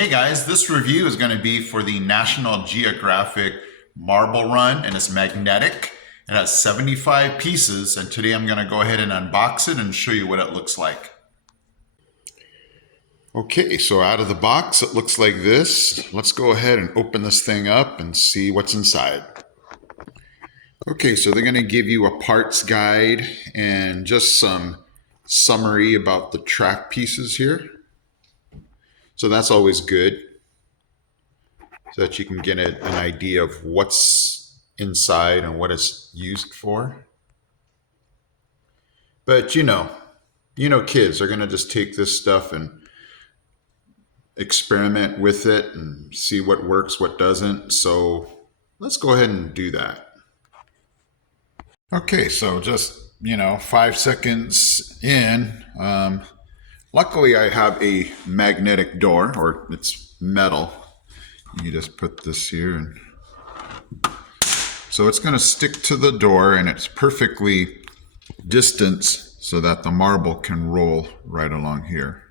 Hey guys, this review is going to be for the National Geographic marble run, and it's magnetic. It has 75 pieces, and today I'm going to go ahead and unbox it and show you what it looks like. Okay, so out of the box it looks like this. Let's go ahead and open this thing up and see what's inside. Okay, so they're going to give you a parts guide and just some summary about the track pieces here. So that's always good, so that you can get an idea of what's inside and what it's used for. But you know kids are going to just take this stuff and experiment with it and see what works, what doesn't. So let's go ahead and do that. Okay, so just 5 seconds in. Luckily I have a magnetic door, or it's metal. You just put this here, and so it's going to stick to the door, and it's perfectly distanced so that the marble can roll right along here.